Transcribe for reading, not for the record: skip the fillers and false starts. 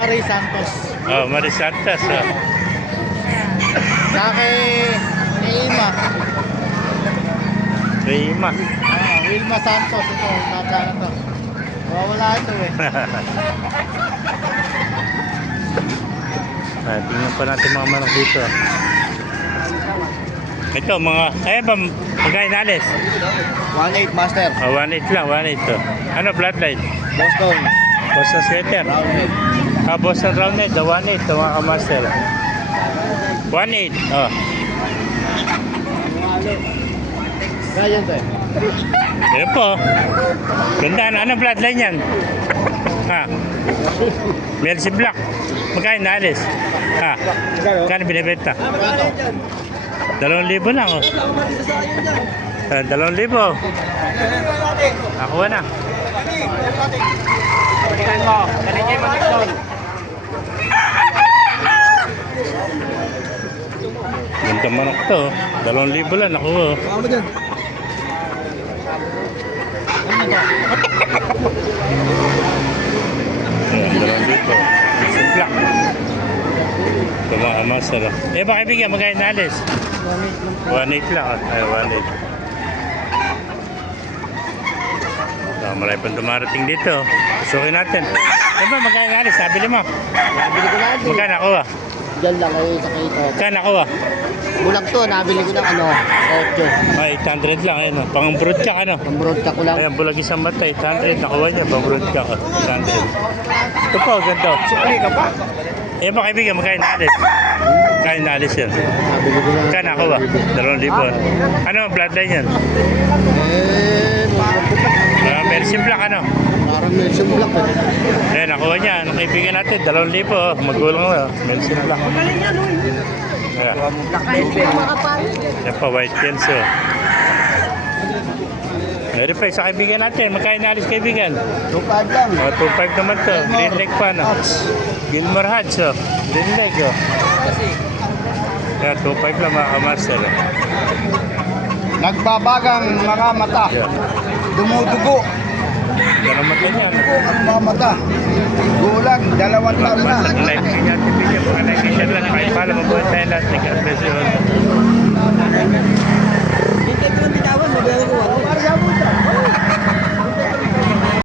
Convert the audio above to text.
Marie Santos. Oh, Marie Santos. Oh. Sa kay Ima. Rima. Wilma Santos. Ito, bata na to. Wala ito eh. Tingnan pa natin mga manok dito. Ito, mga, kaya ba, magkain alis? 1.8 master. 1.8 lang, 1.8 to. Ano, bloodline? Boston. Boston Sweater. Roundhead. Boston Roundhead, 1.8 to mga kamaster. 1.8, oh. Ganyan to eh. Ayan po. Ganda, ano bloodline yan? Ha? Mercy Black. Magkain na alis? Ha? Kano binibenta? 2,000 lang, oh. 2,000. Nakuha na. Ganda manok to. 2,000 lang, nakuha. Ayan, 2,000. Mercy Black. Ito mga master. Eh, baka ibigyan, magkain na alis? 1.8 lang. Ay, 1.8. So, marami pang dumarating dito. Pasukin natin. Eh ba, magkain alis? Nabili mo? Nabili ko na ito. Magkano nakuha? Diyan lang kayo sa kito. Magkano nakuha? Bulag to, nabili ko ng 8. Ay, 800 lang. Ayun, pang broadcast ano? Pang-broadcast ko lang. Ayan, bulag isang mata. 800. Nakuha niya, pang broadcast. 800. Ito po, ganito. Sukli ka pa? Eh ba, kaibigan, magkain na alis? Magkain na alis yan. Nabili ko na. Magkano nakuha? 2,000. Ano ang bloodline yan? Mercy Black, ano? Parang medyo black eh. Ayan, nakuha niya. Ang kaibigan natin, 2,000. Oh. Magulang mo. Mercy Black. Ayan. Yan pa, white tails. Oh. Meron pa sa kaibigan natin. Magkain na alis kaibigan? 2.5 lang. 2.5 naman to. Green leg pa, no? Gilmore Hats, oh. Green leg, oh. Ayan, 2.5 lang mga kamaster. Oh. Nagbabagang mga mata. Ayan. Dumudugo. Ganun mata niyan. Dugo ang mga mata. Gulang, 2 taon na. Like, yan, mga like, share lang. Kahit pala mabuhay tayo lahat. Nag-address yun.